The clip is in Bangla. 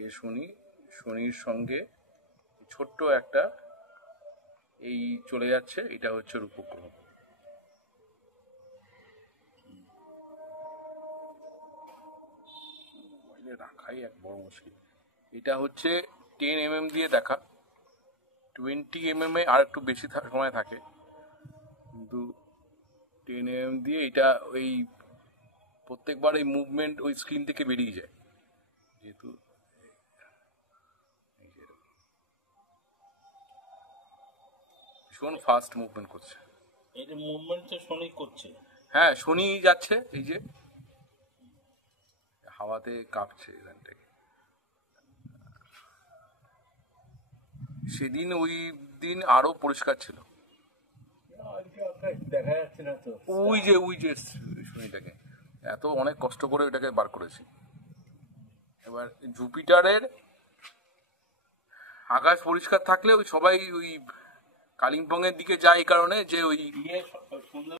এ শনি, শনির সঙ্গে ছোট্ট একটা এই চলে যাচ্ছে, এটা হচ্ছে ওর উপগ্রহ। রাখাই এক বড় মুশকিল। এটা হচ্ছে 10 mm দিয়ে দেখা, 20 mm আর একটু বেশি সময় থাকে, কিন্তু 10 mm দিয়ে এটা ওই প্রত্যেকবার এই মুভমেন্ট ওই স্ক্রিন থেকে বেরিয়ে যায়, যেহেতু ভীষণ ফাস্ট মুভমেন্ট করছে। এটা মুভমেন্ট তো শনি করছে। হ্যাঁ, শনি যাচ্ছে, এই যে হাওয়াতে কাঁপছে এখানটায়। সেদিন ওই দিন আরো পরিষ্কার ছিল, দেখা যাচ্ছে না তো। ওই যে শনিটাকে এত অনেক কষ্ট করে ওটাকে বার করেছি। এবার জুপিটারের আকাশ পরিষ্কার থাকলে ওই সবাই ওই কালিম্পং এর দিকে যায়, এই কারণে যে ওই ইয়ে সুন্দর